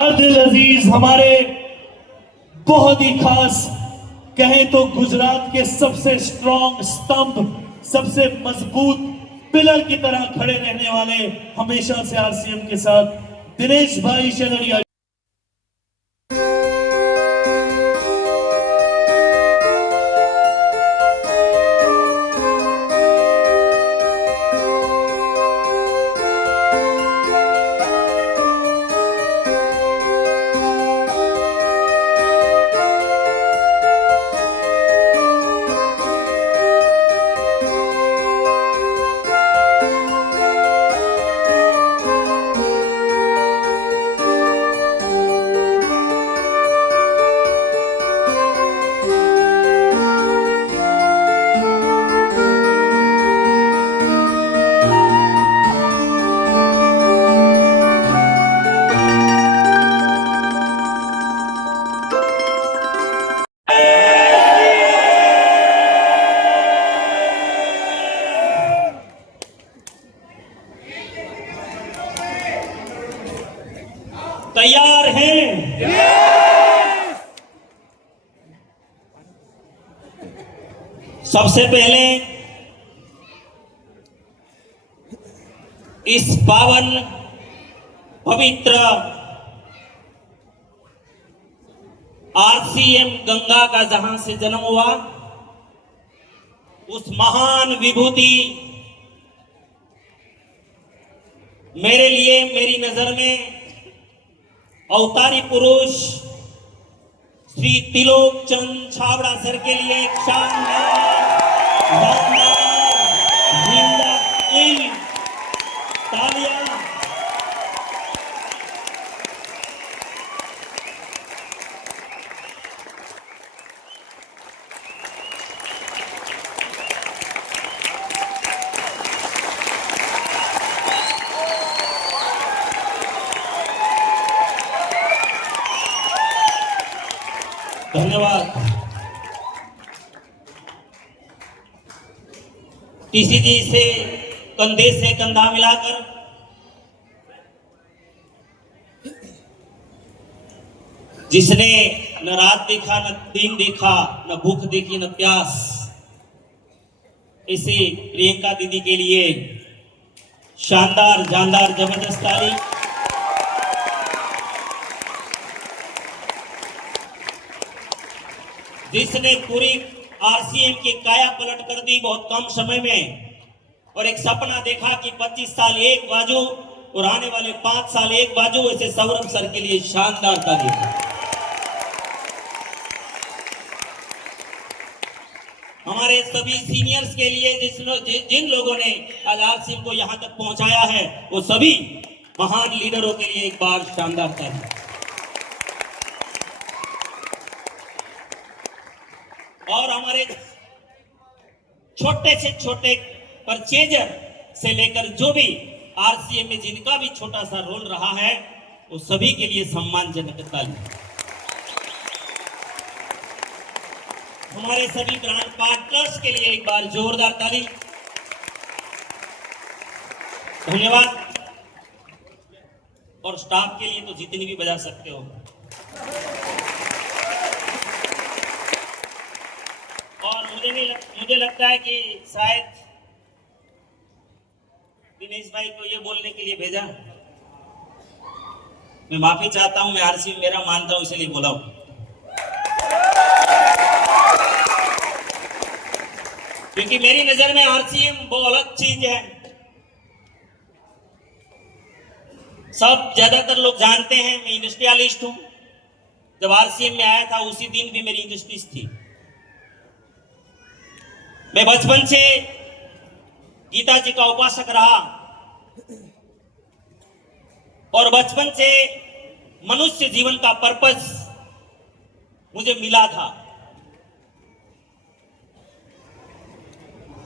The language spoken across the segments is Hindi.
दिल अजीज हमारे बहुत ही खास, कहें तो गुजरात के सबसे स्ट्रॉन्ग स्तंभ, सबसे मजबूत पिलर की तरह खड़े रहने वाले, हमेशा से आरसीएम के साथ दिनेश भाई शेलड़िया। तैयार हैं? सबसे पहले इस पावन पवित्र आरसीएम गंगा का जहां से जन्म हुआ, उस महान विभूति, मेरे लिए, मेरी नजर में अवतारी पुरुष श्री त्रिलोक चंद छाबड़ा सर के लिए एक शानदार तालियां। धन्यवाद। टीसी जी से कंधे से कंधा मिलाकर जिसने न रात देखा, न दिन देखा, न भूख देखी, न प्यास, इसे प्रियंका दीदी के लिए शानदार, जानदार, जबरदस्त ताली। जिसने पूरी आरसीएम की काया पलट कर दी बहुत कम समय में, और एक सपना देखा कि 25 साल एक बाजू और आने वाले 5 साल एक बाजू, ऐसे सौरभ सर के लिए शानदार ताली। हमारे सभी सीनियर्स के लिए जिन लोगों ने आज आरसीएम को यहां तक पहुंचाया है, वो सभी महान लीडरों के लिए एक बार शानदार ताली। और हमारे छोटे से छोटे परचेजर से लेकर जो भी आरसीएम में जिनका भी छोटा सा रोल रहा है, वो सभी के लिए सम्मानजनक ताली। हमारे सभी ब्रांड पार्टनर्स के लिए एक बार जोरदार ताली। धन्यवाद। और स्टाफ के लिए तो जितनी भी बजा सकते हो। और मुझे लगता है कि शायद दिनेश भाई को ये बोलने के लिए भेजा। मैं माफी चाहता हूं, मैं आरसीएम मेरा मानता हूं, इसलिए बोला हूं। क्योंकि मेरी नजर में आरसीएम वो अलग चीज है। सब ज्यादातर लोग जानते हैं मैं इंडस्ट्रियलिस्ट हूं। जब आरसीएम में आया था उसी दिन भी मेरी इंडस्ट्रीज थी। मैं बचपन से गीता जी का उपासक रहा और बचपन से मनुष्य जीवन का पर्पस मुझे मिला था।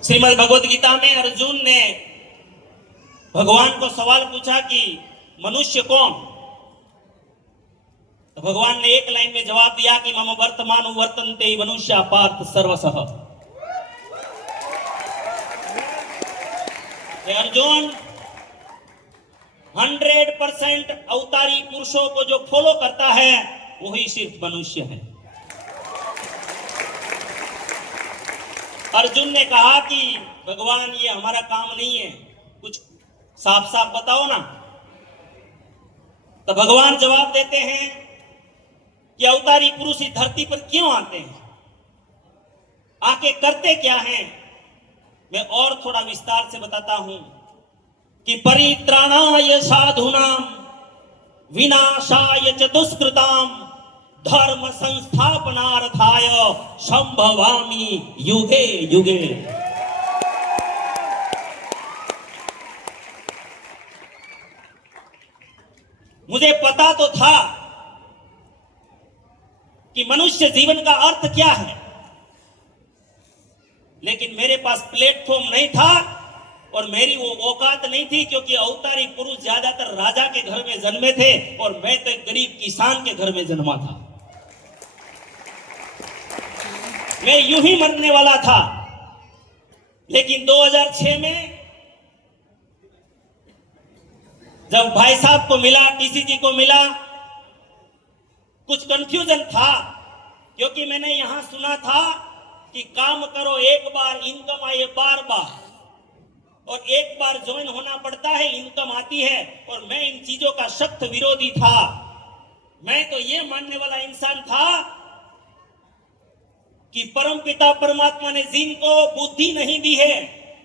श्रीमद् भगवद गीता में अर्जुन ने भगवान को सवाल पूछा कि मनुष्य कौन? तो भगवान ने एक लाइन में जवाब दिया कि मम वर्तमान वर्तन्ते मनुष्य पार्थ सर्वसः। अर्जुन, 100% अवतारी पुरुषों को जो फॉलो करता है वही सिर्फ मनुष्य है। अर्जुन ने कहा कि भगवान ये हमारा काम नहीं है, कुछ साफ साफ बताओ ना। तो भगवान जवाब देते हैं कि अवतारी पुरुष इस धरती पर क्यों आते हैं, आके करते क्या हैं। मैं और थोड़ा विस्तार से बताता हूं कि परित्राणाय साधूनाम विनाशाय च दुष्कृताम धर्म संस्थापनार्थाय संभवामि युगे युगे। मुझे पता तो था कि मनुष्य जीवन का अर्थ क्या है, लेकिन मेरे पास प्लेटफॉर्म नहीं था और मेरी वो औकात नहीं थी, क्योंकि अवतारी पुरुष ज्यादातर राजा के घर में जन्मे थे और मैं तो गरीब किसान के घर में जन्मा था। मैं यूं ही मरने वाला था। लेकिन 2006 में जब भाई साहब को मिला, टीसीजी को मिला, कुछ कंफ्यूजन था, क्योंकि मैंने यहां सुना था कि काम करो एक बार, इनकम आए बार बार, और एक बार ज्वाइन होना पड़ता है, इनकम आती है। और मैं इन चीजों का सख्त विरोधी था। मैं तो ये मानने वाला इंसान था कि परमपिता परमात्मा ने जिनको बुद्धि नहीं दी है,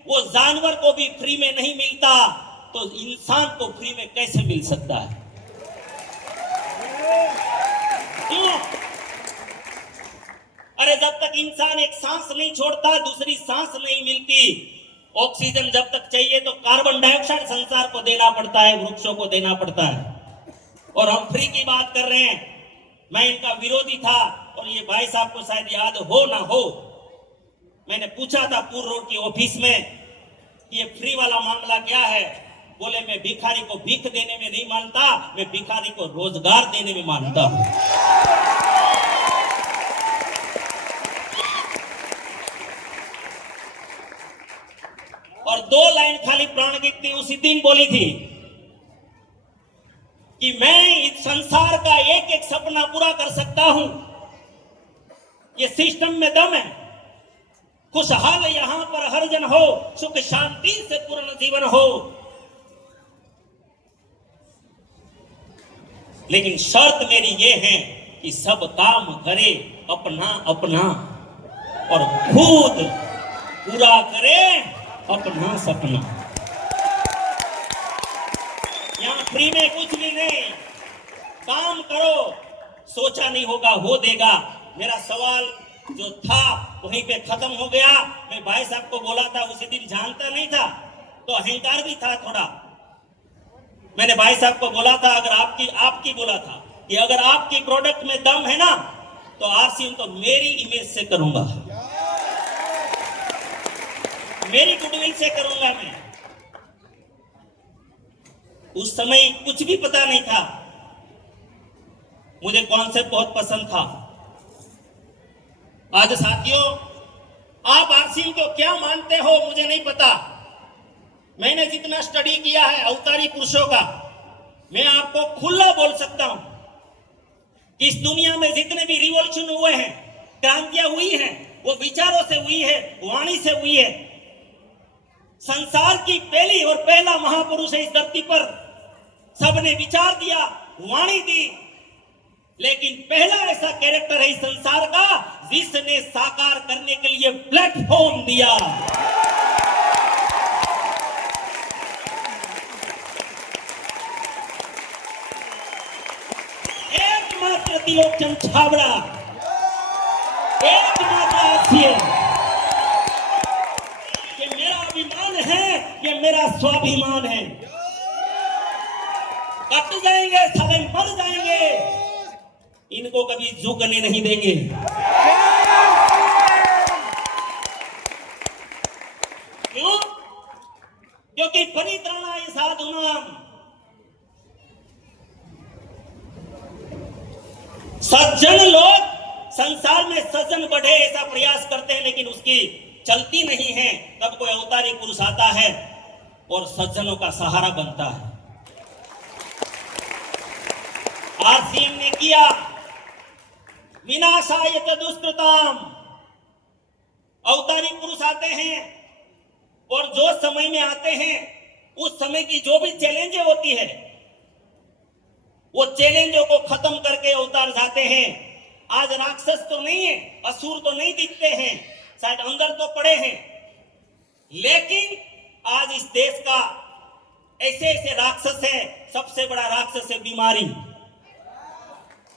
वो जानवर को भी फ्री में नहीं मिलता, तो इंसान को फ्री में कैसे मिल सकता है? क्यों? अरे जब तक इंसान एक सांस नहीं छोड़ता, दूसरी सांस नहीं मिलती। ऑक्सीजन जब तक चाहिए तो कार्बन डाइऑक्साइड संसार को देना पड़ता है, वृक्षों को देना पड़ता है। और हम फ्री की बात कर रहे हैं। मैं इनका विरोधी था, और ये भाई साहब को शायद याद हो ना हो, मैंने पूछा था पूर्व रोड की ऑफिस में कि ये फ्री वाला मामला क्या है। बोले मैं भिखारी को भीख देने में नहीं मानता, मैं भिखारी को रोजगार देने में मानता हूं। और 2 लाइन खाली प्राणगीत की उसी दिन बोली थी कि मैं इस संसार का एक एक सपना पूरा कर सकता हूं। ये सिस्टम में दम है। खुशहाल यहां पर हर जन हो, सुख शांति से पूर्ण जीवन हो। लेकिन शर्त मेरी ये है कि सब काम करे अपना अपना, और खुद पूरा करे अपना सपना। यहां फ्री में कुछ भी नहीं। काम करो, सोचा नहीं होगा हो देगा। मेरा सवाल जो था वहीं पे खत्म हो गया। मैं भाई साहब को बोला था, उसी दिन जानता नहीं था तो अहंकार भी था थोड़ा। मैंने भाई साहब को बोला था, अगर आपकी बोला था कि अगर आपकी प्रोडक्ट में दम है ना, तो आरसीएम तो मेरी इमेज से करूंगा, मेरी गुडविल से करूंगा मैं। उस समय कुछ भी पता नहीं था। मुझे कॉन्सेप्ट बहुत पसंद था। आज साथियों, आप आरसीएम को क्या मानते हो मुझे नहीं पता। मैंने जितना स्टडी किया है अवतारी पुरुषों का, मैं आपको खुला बोल सकता हूं कि इस दुनिया में जितने भी रिवॉल्यूशन हुए हैं, क्रांतियां हुई हैं, वो विचारों से हुई है, वाणी से हुई है। संसार की पहली और पहला महापुरुष है इस धरती पर। सबने विचार दिया, वाणी दी, लेकिन पहला ऐसा कैरेक्टर है इस संसार का जिसने साकार करने के लिए प्लेटफॉर्म दिया। एकमात्र त्रिलोचन छाबड़ा, एकमात्र आरसीएम। ये मेरा अभिमान है, ये मेरा स्वाभिमान है। कट जाएंगे, साले मर जाएंगे, इनको कभी झुकने नहीं देंगे। क्यों? क्योंकि परित्राणाय साधूनाम, सज्जन लोग संसार में सज्जन बढ़े ऐसा प्रयास करते हैं, लेकिन उसकी चलती नहीं है। तब कोई अवतारी पुरुष आता है और सज्जनों का सहारा बनता है। आरसीएम ने किया। विनाशाय च दुष्कृताम। अवतारी पुरुष आते हैं और जो समय में आते हैं उस समय की जो भी चैलेंजें होती है वो चैलेंजों को खत्म करके अवतार जाते हैं। आज राक्षस तो नहीं है, असुर तो नहीं दिखते हैं, शायद अंदर तो पड़े हैं, लेकिन आज इस देश का ऐसे ऐसे राक्षस है। सबसे बड़ा राक्षस है बीमारी।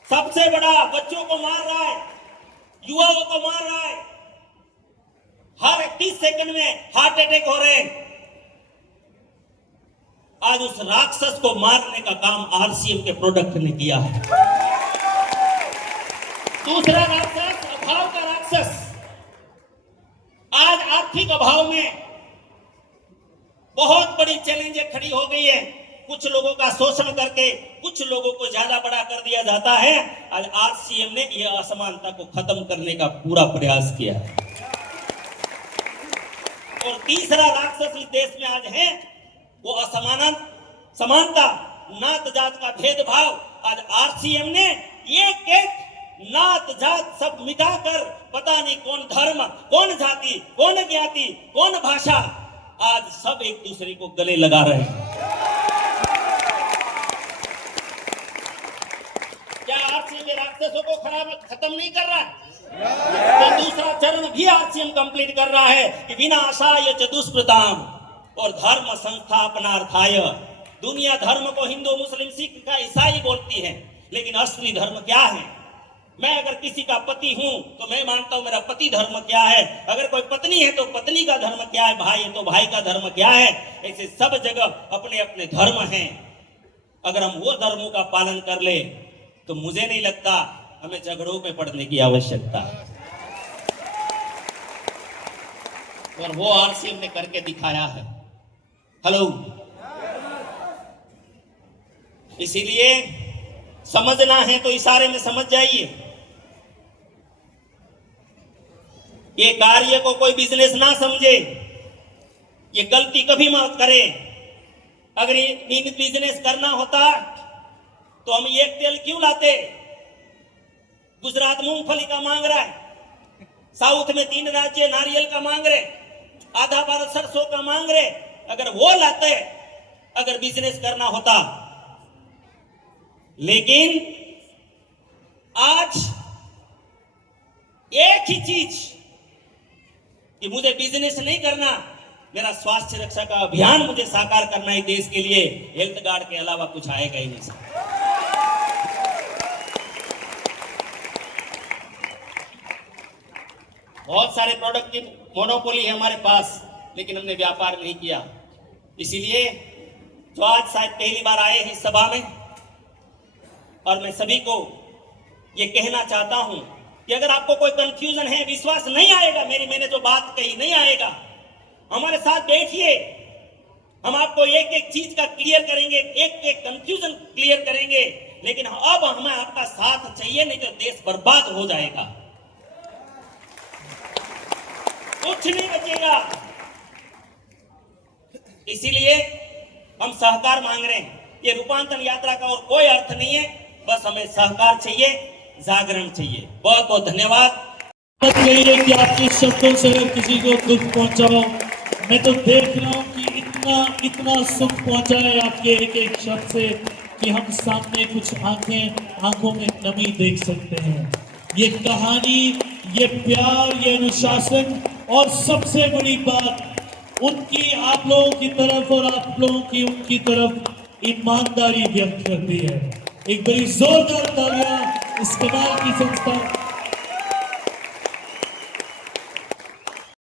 सबसे बड़ा बच्चों को मार रहा है, युवाओं को मार रहा है। हर 30 सेकंड में हार्ट अटैक हो रहे हैं। आज उस राक्षस को मारने का काम आरसीएम के प्रोडक्ट ने किया है। दूसरा राक्षस अभाव का राक्षस। आज आर्थिक अभाव में बहुत बड़ी चैलेंजें खड़ी हो गई है। कुछ लोगों का शोषण करके कुछ लोगों को ज्यादा बड़ा कर दिया जाता है। आज आरसीएम ने यह असमानता को खत्म करने का पूरा प्रयास किया है। और तीसरा राक्षस इस देश में आज है वो समानता, नात जात का भेदभाव। आज आरसीएम ने एक नात जात सब मिटाकर पता नहीं कौन धर्म, कौन जाति, कौन ज्ञाति, कौन भाषा, आज सब एक दूसरे को गले लगा रहे हैं। क्या आरसीएम राक्षसों को खत्म नहीं कर रहा है? तो दूसरा चरण भी आरसीएम कंप्लीट कर रहा है कि विनाशाय च दुष्कृताम और धर्म संस्थापनार्थाय। दुनिया धर्म को हिंदू, मुस्लिम, सिख का ईसाई बोलती है, लेकिन असली धर्म क्या है? मैं अगर किसी का पति हूं तो मैं मानता हूं मेरा पति धर्म क्या है। अगर कोई पत्नी है तो पत्नी का धर्म क्या है, भाई है तो भाई का धर्म क्या है। ऐसे सब जगह अपने अपने धर्म हैं। अगर हम वो धर्मों का पालन कर ले तो मुझे नहीं लगता हमें झगड़ों में पड़ने की आवश्यकता है। और वो आरसीएम ने करके दिखाया है। हेलो, इसीलिए समझना है तो इशारे में समझ जाइए। ये कार्य को कोई बिजनेस ना समझे, ये गलती कभी मत करे। अगर ये बिजनेस करना होता तो हम एक तेल क्यों लाते? गुजरात मूंगफली का मांग रहा है, साउथ में 3 राज्य नारियल का मांग रहे, आधा भारत सरसों का मांग रहे। अगर वो लाते, अगर बिजनेस करना होता। लेकिन आज एक ही चीज कि मुझे बिजनेस नहीं करना, मेरा स्वास्थ्य रक्षा का अभियान मुझे साकार करना है देश के लिए। हेल्थ कार्ड के अलावा कुछ आएगा ही नहीं। बहुत सारे प्रोडक्ट की मोनोपोली है हमारे पास, लेकिन हमने व्यापार नहीं किया। इसीलिए जो आज शायद पहली बार आए हैं इस सभा में, और मैं सभी को ये कहना चाहता हूं कि अगर आपको कोई कंफ्यूजन है, विश्वास नहीं आएगा, मैंने जो बात कही नहीं आएगा, हमारे साथ बैठिए। हम आपको एक एक चीज का क्लियर करेंगे, एक एक कंफ्यूजन क्लियर करेंगे। लेकिन अब हमें आपका साथ चाहिए, नहीं तो देश बर्बाद हो जाएगा, कुछ नहीं बचेगा। इसीलिए हम सहकार मांग रहे हैं। ये रूपांतरण यात्रा का और कोई अर्थ नहीं है, बस हमें सहकार चाहिए, जागरण चाहिए। बहुत बहुत धन्यवाद। कहिए कि आपके शब्दों से अगर किसी को दुख पहुंचाओ, मैं तो देख रहा हूं कि इतना सुख पहुंचा है आपके एक एक शब्द से कि हम सामने कुछ आंखों में नमी देख सकते हैं। ये कहानी, ये प्यार, ये अनुशासन और सबसे बड़ी बात उनकी आप लोगों की तरफ और आप लोगों की उनकी तरफ ईमानदारी व्यक्त करती है। एक बड़ी जोरदार तालियां इस कमाल की संस्था